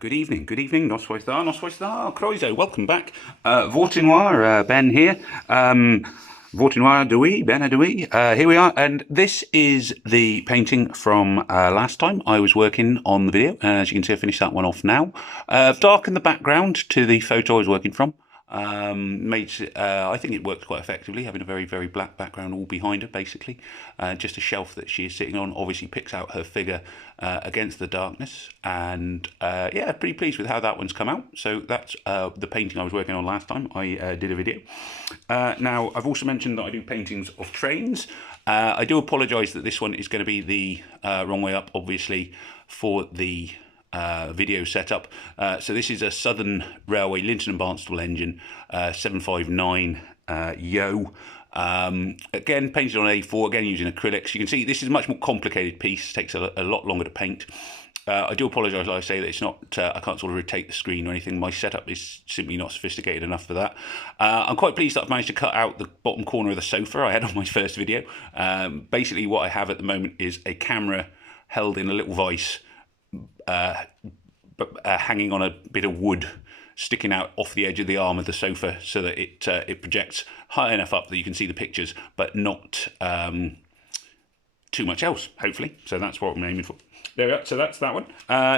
Good evening, noswaith da, croeso, welcome back. Vortinoir, Ben here. Vortinoir Dewey, Ben a Dewey. Here we are, and this is the painting from last time I was working on the video. As you can see, I finished that one off now. Darkened the background to the photo I was working from. I think it worked quite effectively, having a very black background all behind her, basically. Just a shelf that she is sitting on obviously picks out her figure against the darkness, and yeah, pretty pleased with how that one's come out. So that's the painting I was working on last time I did a video. Now, I've also mentioned that I do paintings of trains. I do apologise that this one is going to be the wrong way up, obviously, for the video setup. So this is a Southern Railway Linton and Barnstable engine, 759 Yo. Again, painted on A4, again using acrylics. You can see this is a much more complicated piece, takes a lot longer to paint. I do apologise, like I say, that it's not, I can't sort of rotate the screen or anything. My setup is simply not sophisticated enough for that. I'm quite pleased that I've managed to cut out the bottom corner of the sofa I had on my first video. Basically what I have at the moment is a camera held in a little vice, hanging on a bit of wood sticking out off the edge of the arm of the sofa, so that it projects high enough up that you can see the pictures, but not too much else, hopefully. So that's what I'm aiming for. There we go. So that's that one.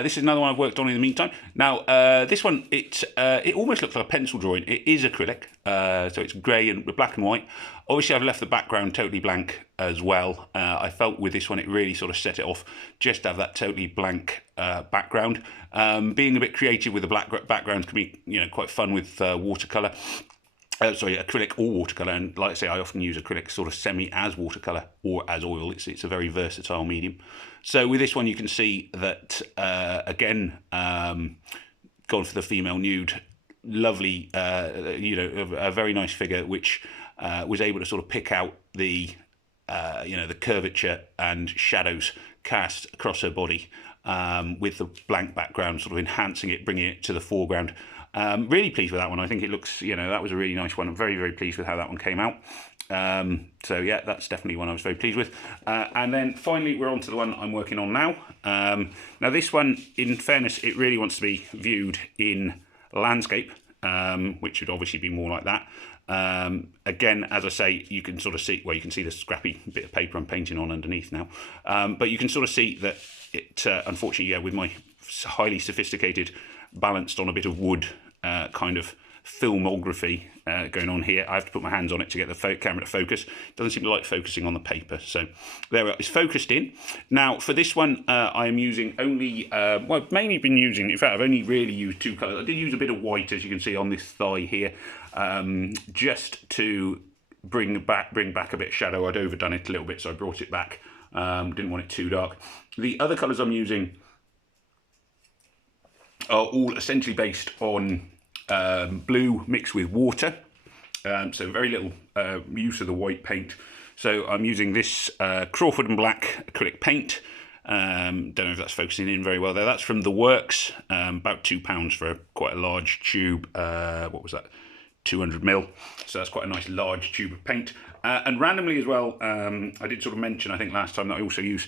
This is another one I've worked on in the meantime. Now, this one, it almost looks like a pencil drawing. It is acrylic, so it's grey and black and white. Obviously, I've left the background totally blank as well. I felt with this one, it really sort of set it off, just to have that totally blank background. Being a bit creative with the black backgrounds can be, quite fun with watercolour. Acrylic or watercolour, and like I say, I often use acrylic sort of semi as watercolour or as oil. It's a very versatile medium. So with this one, you can see that again, gone for the female nude. Lovely, a very nice figure, which was able to sort of pick out the the curvature and shadows cast across her body, with the blank background sort of enhancing it, bringing it to the foreground. Really pleased with that one. I think it looks, that was a really nice one. I'm very pleased with how that one came out. So yeah, that's definitely one I was very pleased with. And then finally, we're on to the one I'm working on now. Now this one, in fairness, it really wants to be viewed in landscape, which would obviously be more like that. Again, as I say, you can sort of see, well, you can see the scrappy bit of paper I'm painting on underneath now. But you can sort of see that it, unfortunately, yeah, with my highly sophisticated, balanced on a bit of wood kind of filmography going on here, I have to put my hands on it to get the camera to focus. It doesn't seem to like focusing on the paper. So there we are, it's focused in. Now for this one, I am using only, well, I've mainly been using, in fact, I've only really used two colours. I did use a bit of white, as you can see on this thigh here, just to bring back a bit of shadow. I'd overdone it a little bit, so I brought it back. Didn't want it too dark. The other colours I'm using are all essentially based on blue mixed with water, so very little use of the white paint. So I'm using this Crawford and Black acrylic paint. Don't know if that's focusing in very well there. That's from The Works, about £2 for quite a large tube. What was that? 200ml. So that's quite a nice large tube of paint. And randomly as well, I did sort of mention, I think last time, that I also use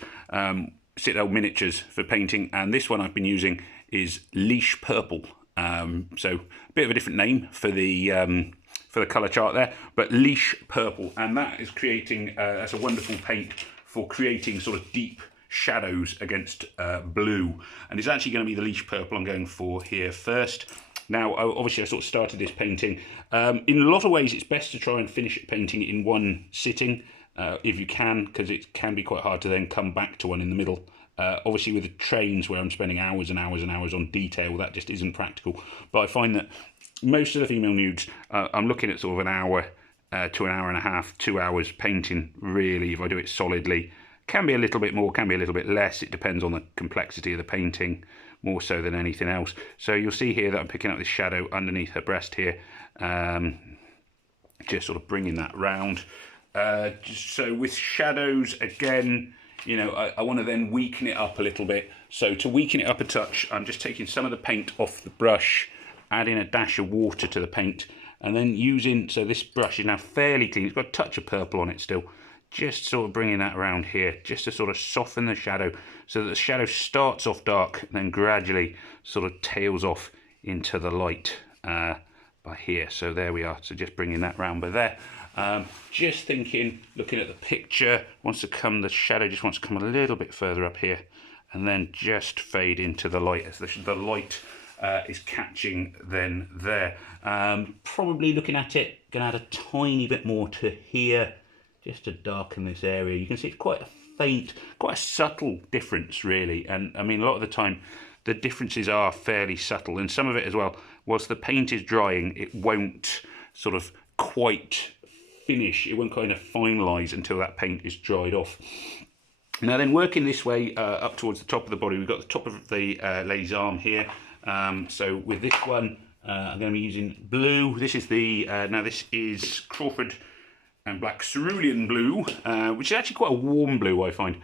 Citadel miniatures for painting, and this one I've been using is Leash Purple. So a bit of a different name for the colour chart there, but Leash Purple, and that is creating, that's a wonderful paint for creating sort of deep shadows against blue, and it's actually going to be the Leash Purple I'm going for here first. Now, obviously I sort of started this painting. In a lot of ways, it's best to try and finish painting in one sitting, if you can, because it can be quite hard to then come back to one in the middle. Obviously with the trains where I'm spending hours and hours and hours on detail, that just isn't practical. But I find that most of the female nudes, I'm looking at sort of an hour to an hour and a half, 2 hours painting, really, if I do it solidly. Can be a little bit more, can be a little bit less. It depends on the complexity of the painting, more so than anything else. So you'll see here that I'm picking up this shadow underneath her breast here, just sort of bringing that round. So with shadows, again, I want to then weaken it up a little bit. So to weaken it up a touch, I'm just taking some of the paint off the brush, adding a dash of water to the paint, and then using, so this brush is now fairly clean. It's got a touch of purple on it still. Just sort of bringing that around here, just to sort of soften the shadow, so that the shadow starts off dark, then gradually sort of tails off into the light by here. So there we are. So just bringing that round by there. Just thinking, looking at the picture, the shadow just wants to come a little bit further up here, and then just fade into the light as the light is catching then there. Probably looking at it, going to add a tiny bit more to here, just to darken this area. You can see it's quite a faint, quite a subtle difference really, and I mean a lot of the time the differences are fairly subtle, and some of it as well, whilst the paint is drying, it won't sort of quite finish, it won't kind of finalise until that paint is dried off. Now then, working this way up towards the top of the body, we've got the top of the lady's arm here. So with this one, I'm going to be using blue. This is the, now this is Crawford and Black Cerulean Blue, which is actually quite a warm blue, I find.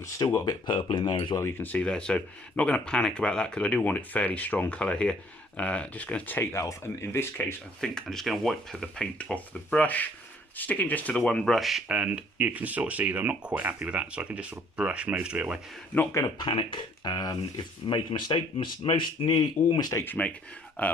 It's still got a bit of purple in there as well, you can see there. So not going to panic about that, because I do want it fairly strong colour here. Just going to take that off, and in this case, I think I'm just going to wipe the paint off the brush, sticking just to the one brush, and you can sort of see that I'm not quite happy with that, so I can just sort of brush most of it away. Not going to panic. If you make a mistake, nearly all mistakes you make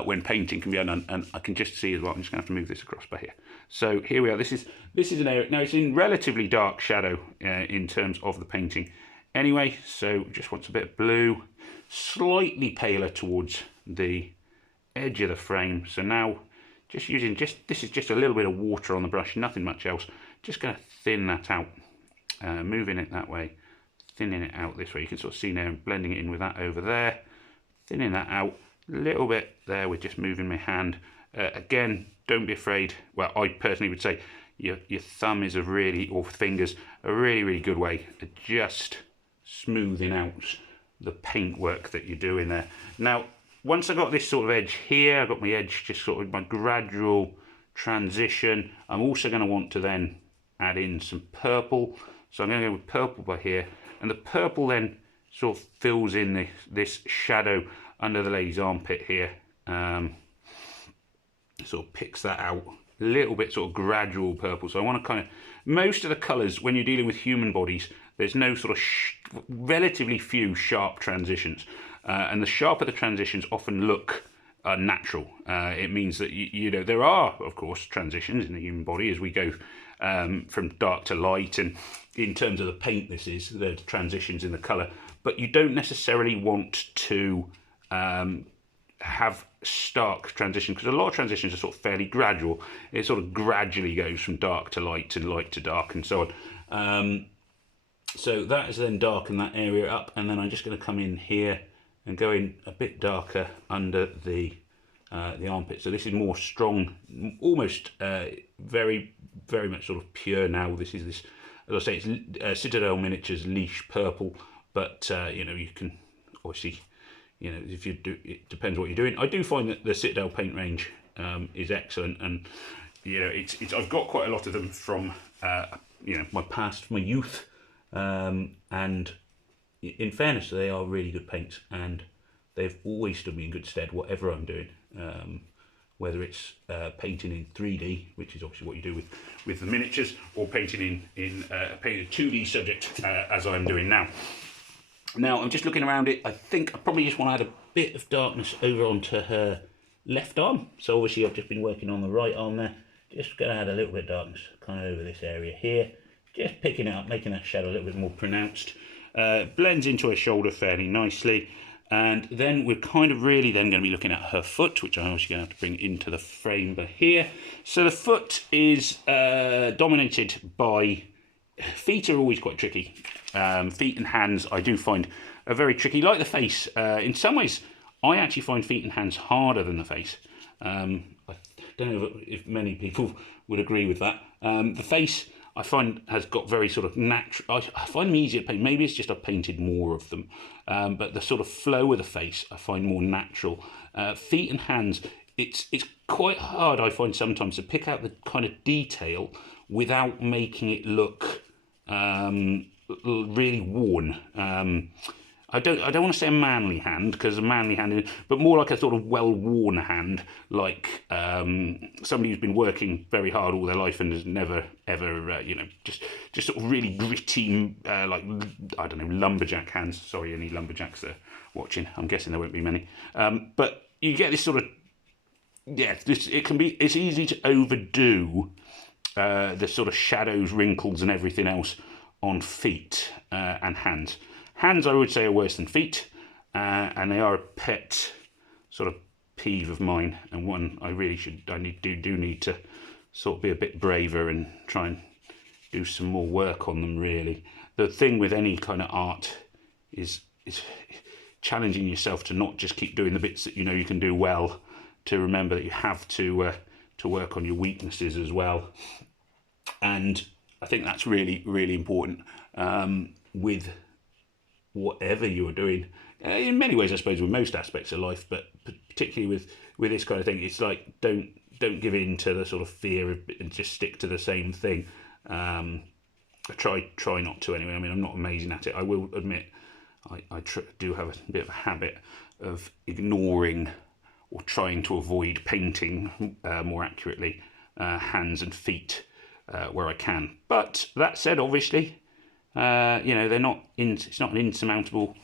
when painting can be undone, and I can just see as well. I'm just going to have to move this across by here. So here we are. This is an area. Now it's in relatively dark shadow in terms of the painting. Anyway, so just wants a bit of blue, slightly paler towards the edge of the frame. So now, just using this is just a little bit of water on the brush, nothing much else. Just going to thin that out, moving it that way, thinning it out this way. You can sort of see now I'm blending it in with that over there, thinning that out a little bit there with just moving my hand. Again, don't be afraid. Well, I personally would say your thumb is or fingers, a really good way of just smoothing out the paint work that you're doing there. Now, once I got this sort of edge here, I got my edge just sort of my gradual transition. I'm also going to want to then add in some purple. So I'm going to go with purple by here, and the purple then sort of fills in this shadow under the lady's armpit here. Sort of picks that out a little bit, sort of gradual purple. So I want to kind of, most of the colours when you're dealing with human bodies, there's no sort of relatively few sharp transitions. And the sharper the transitions often look natural. It means that, you know, there are, of course, transitions in the human body as we go from dark to light, and in terms of the paint, the transitions in the colour. But you don't necessarily want to have stark transition, because a lot of transitions are sort of fairly gradual. It sort of gradually goes from dark to light and light to dark and so on. So that is then darken that area up, and then I'm just going to come in here and go in a bit darker under the armpit. So this is more strong, almost very much sort of pure now. This, as I say, it's Citadel Miniatures Leash Purple, but you know, you can obviously, you know, if you do, it depends what you're doing. I do find that the Citadel paint range is excellent, and you know, I've got quite a lot of them from you know, my past, my youth, and in fairness, they are really good paints, and they've always stood me in good stead, whatever I'm doing. Whether it's painting in 3D, which is obviously what you do with the miniatures, or painting in a painted 2D subject, as I'm doing now. Now, I'm just looking around it. I think I probably just want to add a bit of darkness over onto her left arm. So obviously I've just been working on the right arm there. Just going to add a little bit of darkness kind of over this area here. Just picking it up, making that shadow a little bit more pronounced. Blends into her shoulder fairly nicely. And then we're kind of really then going to be looking at her foot, which I'm obviously going to have to bring into the frame by here. So the foot is dominated by... Feet are always quite tricky. Feet and hands I do find are very tricky. Like the face, in some ways I actually find feet and hands harder than the face. I don't know if many people would agree with that. The face I find has got very sort of natural. I find them easier to paint. Maybe it's just I've painted more of them. But the sort of flow of the face I find more natural. Feet and hands, it's quite hard, I find sometimes, to pick out the kind of detail without making it look really worn. I don't want to say a manly hand, because a manly hand, but more like a sort of well-worn hand, like somebody who's been working very hard all their life and has never ever you know, just sort of really gritty, like, I don't know, lumberjack hands. Sorry, any lumberjacks that are watching. I'm guessing there won't be many. But you get this sort of, yeah, it's easy to overdo the sort of shadows, wrinkles, and everything else on feet and hands. Hands, I would say, are worse than feet, and they are a pet sort of peeve of mine, and one I really do need to sort of be a bit braver and try and do some more work on them, really. The thing with any kind of art is challenging yourself to not just keep doing the bits that you know you can do well, to remember that you have to work on your weaknesses as well. And I think that's really, really important with whatever you're doing. In many ways, I suppose, with most aspects of life, but particularly with this kind of thing, it's like don't give in to the sort of fear and just stick to the same thing. I try not to anyway. I mean, I'm not amazing at it. I will admit I do have a bit of a habit of ignoring or trying to avoid painting more accurately hands and feet where I can. But that said, obviously, you know, it's not an insurmountable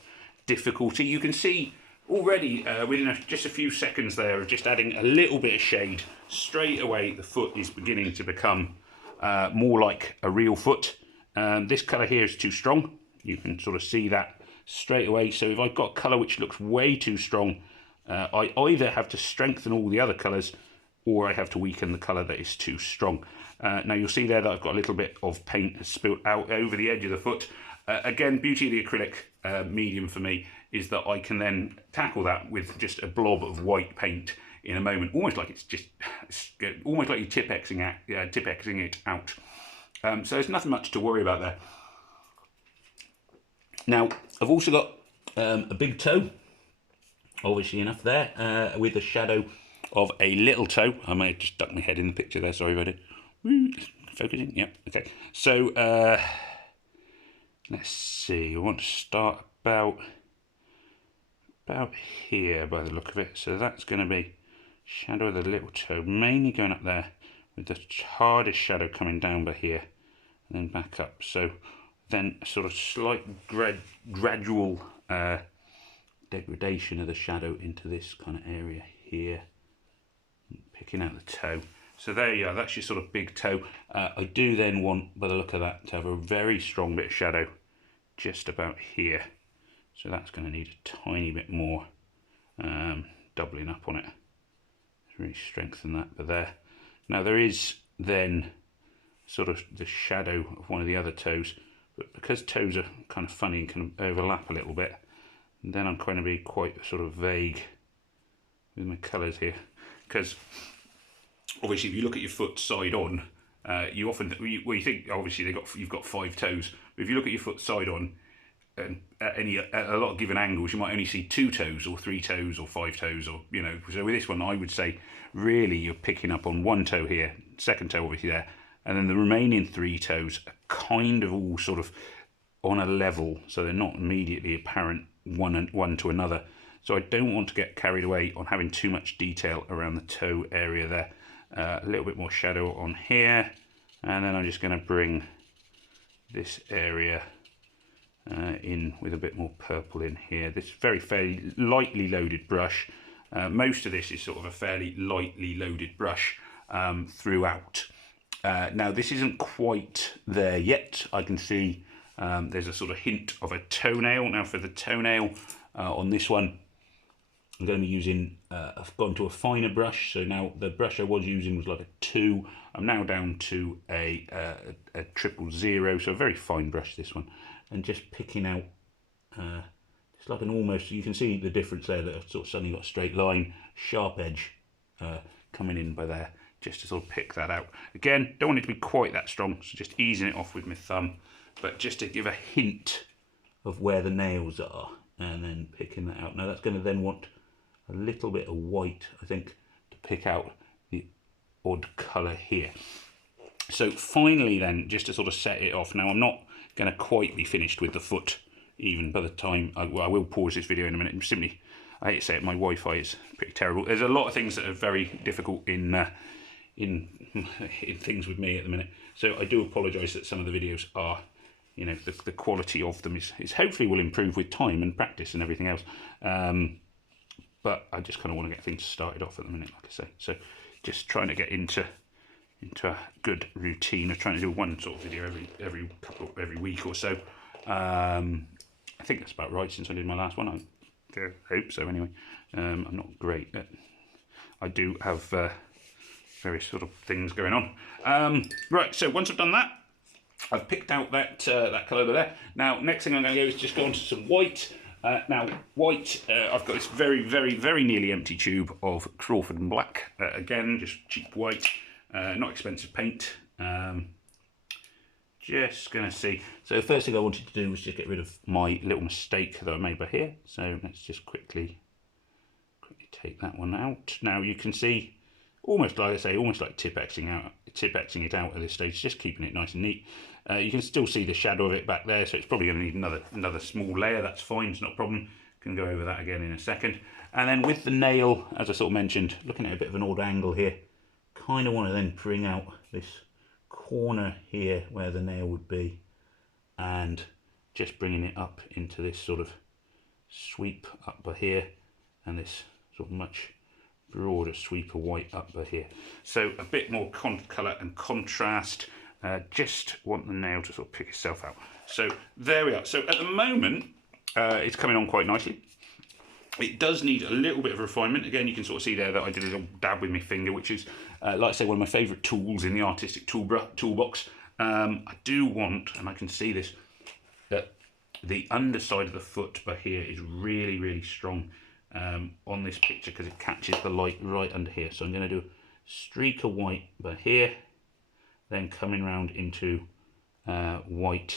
difficulty. You can see already within just a few seconds there of just adding a little bit of shade, straight away the foot is beginning to become more like a real foot. This colour here is too strong. You can sort of see that straight away. So if I've got colour which looks way too strong, I either have to strengthen all the other colours, or I have to weaken the colour that is too strong. Now you'll see there that I've got a little bit of paint spilt out over the edge of the foot. Again, beauty of the acrylic medium for me is that I can then tackle that with just a blob of white paint in a moment, almost like almost like you're tip-exing it out. So there's nothing much to worry about there. Now I've also got a big toe, obviously enough there, with the shadow of a little toe. I may have just ducked my head in the picture there, sorry about it. Focusing, yeah, okay. So let's see, I want to start about here by the look of it. So that's going to be shadow of the little toe, mainly going up there, with the hardest shadow coming down by here, and then back up. So then a sort of slight gradual degradation of the shadow into this kind of area here, picking out the toe. So there you are, that's your sort of big toe. I do then want, by the look of that, to have a very strong bit of shadow just about here. So that's going to need a tiny bit more doubling up on it. Really strengthen that, but there. Now there is then sort of the shadow of one of the other toes, but because toes are kind of funny and can overlap a little bit, then I'm going to be quite sort of vague with my colours here, because obviously if you look at your foot side on, you often, well, you think obviously you've got 5 toes, but if you look at your foot side on, and at a lot of given angles, you might only see 2 toes or 3 toes or 5 toes, or, you know. So with this one, I would say really you're picking up on 1 toe here, second toe obviously there, and then the remaining 3 toes are kind of all sort of on a level, so they're not immediately apparent one to another. So I don't want to get carried away on having too much detail around the toe area there. A little bit more shadow on here, and then I'm just going to bring this area in with a bit more purple in here. This fairly lightly loaded brush. Most of this is sort of a fairly lightly loaded brush throughout. Now this isn't quite there yet. I can see there's a sort of hint of a toenail. Now for the toenail on this one, I'm going to be using, I've gone to a finer brush. So now the brush I was using was like a 2. I'm now down to a 000, so a very fine brush, this one. And just picking out, it's like an almost, you can see the difference there, that I've sort of suddenly got a straight line, sharp edge coming in by there, just to sort of pick that out. Again, don't want it to be quite that strong, so just easing it off with my thumb, but just to give a hint of where the nails are, and then picking that out. Now that's going to then want a little bit of white, I think, to pick out the odd colour here. So finally then, just to sort of set it off, now I'm not going to quite be finished with the foot even by the time I will pause this video in a minute. Simply, I hate to say it, my Wi-Fi is pretty terrible. There's a lot of things that are very difficult in things with me at the minute. So I do apologise that some of the videos are, you know, the quality of them is hopefully will improve with time and practice and everything else. But I just kind of want to get things started off at the minute, like I say. So just trying to get into a good routine of trying to do one sort of video every week or so. I think that's about right since I did my last one. I hope so anyway. I'm not great at, I do have various sort of things going on. Right, so once I've done that, I've picked out that colour over there. Now, next thing I'm going to do is just go on to some white. Now, white, I've got this very, very, very nearly empty tube of Crawford and Black. Again, just cheap white, not expensive paint. Just going to see. So the first thing I wanted to do was just get rid of my little mistake that I made by here. So let's just quickly take that one out. Now you can see, almost like I say, almost like tip-Xing it out at this stage, just keeping it nice and neat. You can still see the shadow of it back there, so it's probably going to need another small layer. That's fine, it's not a problem. Can go over that again in a second. And then with the nail, as I sort of mentioned, looking at a bit of an odd angle here, kind of want to then bring out this corner here where the nail would be, and just bringing it up into this sort of sweep up by here, and this sort of much broader sweep of white up by here. So a bit more colour and contrast. Just want the nail to sort of pick itself out. So there we are. So at the moment, it's coming on quite nicely. It does need a little bit of refinement. Again, you can sort of see there that I did a little dab with my finger, which is, like I say, one of my favourite tools in the artistic toolbox. I do want, and I can see this, that the underside of the foot by here is really, really strong on this picture because it catches the light right under here. So I'm going to do a streak of white by here, then coming round into white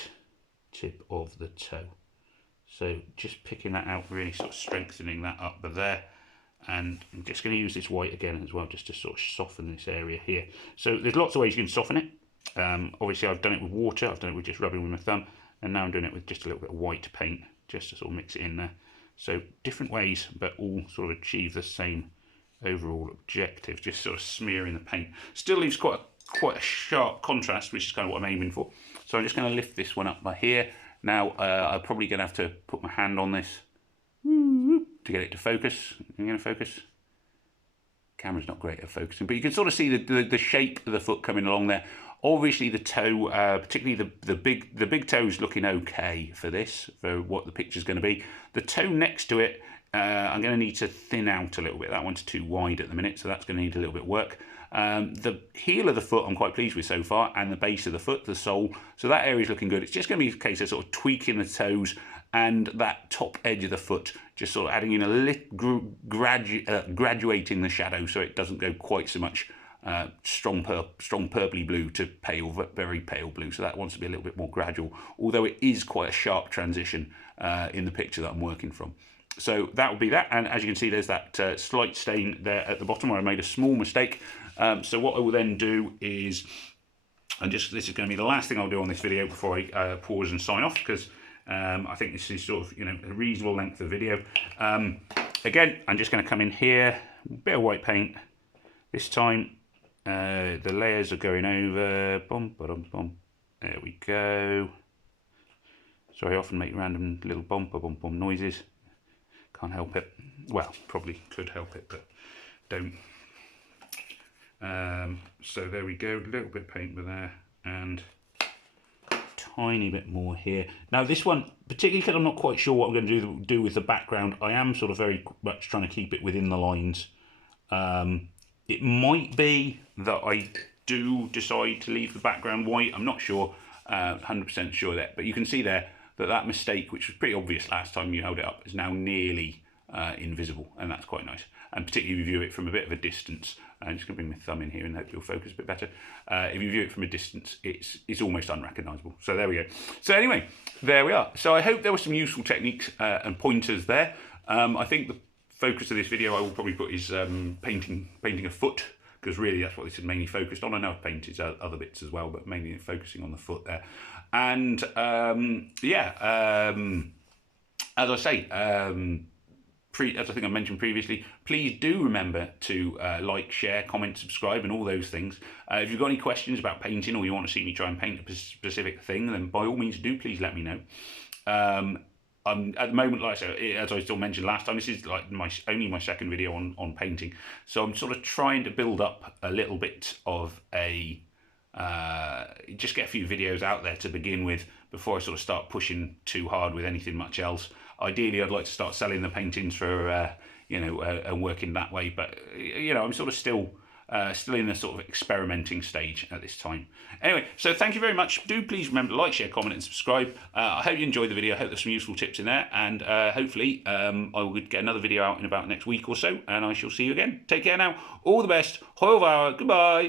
tip of the toe. So just picking that out, really sort of strengthening that up by there. And I'm just going to use this white again as well, just to sort of soften this area here. So there's lots of ways you can soften it. Obviously I've done it with water, I've done it with just rubbing with my thumb, and now I'm doing it with just a little bit of white paint, just to sort of mix it in there. So different ways, but all sort of achieve the same overall objective, just sort of smearing the paint. Still leaves quite a sharp contrast, which is kind of what I'm aiming for. So I'm just going to lift this one up by here. Now, I'm probably going to have to put my hand on this to get it to focus. Are you going to focus? Camera's not great at focusing, but you can sort of see the shape of the foot coming along there. Obviously, the toe, particularly the big toe's looking okay for this, for what the picture's going to be. The toe next to it, I'm going to need to thin out a little bit. That one's too wide at the minute, so that's going to need a little bit of work. The heel of the foot I'm quite pleased with so far, and the base of the foot, the sole, so that area's looking good. It's just going to be a case of sort of tweaking the toes and that top edge of the foot, just sort of adding in a little, graduating the shadow so it doesn't go quite so much strong purpley blue to pale, very pale blue. So that wants to be a little bit more gradual, although it is quite a sharp transition in the picture that I'm working from. So that would be that, and as you can see, there's that slight stain there at the bottom where I made a small mistake. So what I will then do is, this is going to be the last thing I'll do on this video before I pause and sign off, because I think this is sort of, you know, a reasonable length of video. Again, I'm just going to come in here, a bit of white paint. This time, the layers are going over. Boom, ba-dum, boom. There we go. So I often make random little bump noises. Can't help it. Well, probably could help it, but don't. So there we go, a little bit of paint with there, and tiny bit more here. Now this one, particularly because I'm not quite sure what I'm going to do with the background, I am sort of very much trying to keep it within the lines. It might be that I do decide to leave the background white. I'm not sure, 100% sure that, but you can see there that mistake, which was pretty obvious last time you held it up, is now nearly invisible, and that's quite nice. And particularly if you view it from a bit of a distance, I'm just going to bring my thumb in here and hopefully it'll focus a bit better. If you view it from a distance, it's almost unrecognisable. So there we go. So anyway, there we are. So I hope there were some useful techniques and pointers there. I think the focus of this video I will probably put is painting a foot, because really that's what this is mainly focused on. I know I've painted other bits as well, but mainly focusing on the foot there. And as I say, as I think I mentioned previously, please do remember to like, share, comment, subscribe, and all those things. If you've got any questions about painting, or you want to see me try and paint a specific thing, then by all means do please let me know. I'm at the moment, like I said, as I still mentioned last time, this is like only my second video on painting, so I'm sort of trying to build up a little bit of a just get a few videos out there to begin with before I sort of start pushing too hard with anything much else. Ideally, I'd like to start selling the paintings for and working that way, but I'm sort of still in the sort of experimenting stage at this time. Anyway, so thank you very much. Do please remember to like, share, comment, and subscribe. I hope you enjoyed the video. I hope there's some useful tips in there, and hopefully I will get another video out in about next week or so, and I shall see you again. Take care now. All the best. Au revoir. Goodbye.